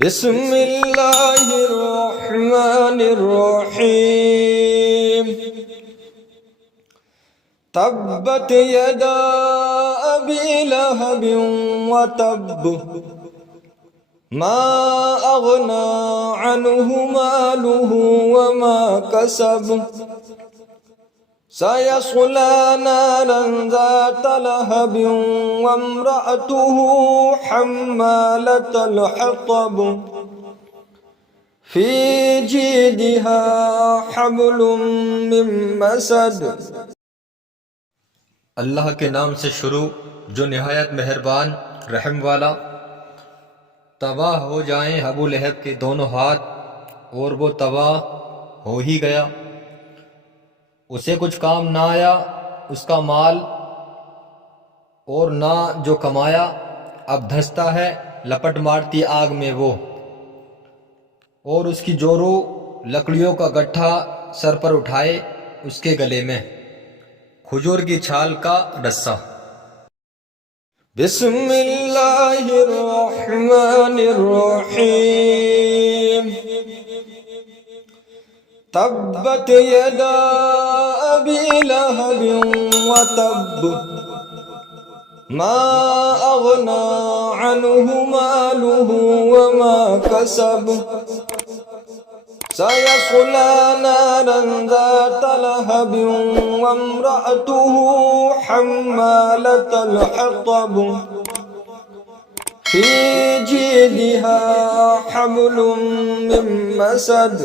बिस्मिल्लाहिर्रहमानिर्रहीम। तब्बत यदा अबी लहबिन व तब, मा अगना अन्हु मालुहु व मा कसब, सयस्ला नारन ज़ात लहबिन व इम्रअतुहु हम्मालतल हतब, फी जीदिहा हब्लुम मिन मसद। अल्लाह के नाम से शुरू जो निहायत मेहरबान रहम वाला। तबाह हो जाएं अबू लहब के दोनों हाथ, और वो तबाह हो ही गया। उसे कुछ काम ना आया उसका माल, और ना जो कमाया। अब धंसता है लपट मारती आग में वो, और उसकी जोरू लकड़ियों का गट्ठा सर पर उठाए उसके गले में खजूर की छाल का रस्सा। बिस्मिल्लाहिर्रहमानिर्रहीम। तब्बत यदा अबी लहबिन व तब, मा अगना अन्हु मालुहु व मा कसब, सयस्ला नारन ज़ात लहबिन व इम्रअतुहु हम्मालतल हतब, फी जीदिहा हब्लुम मिन मसद।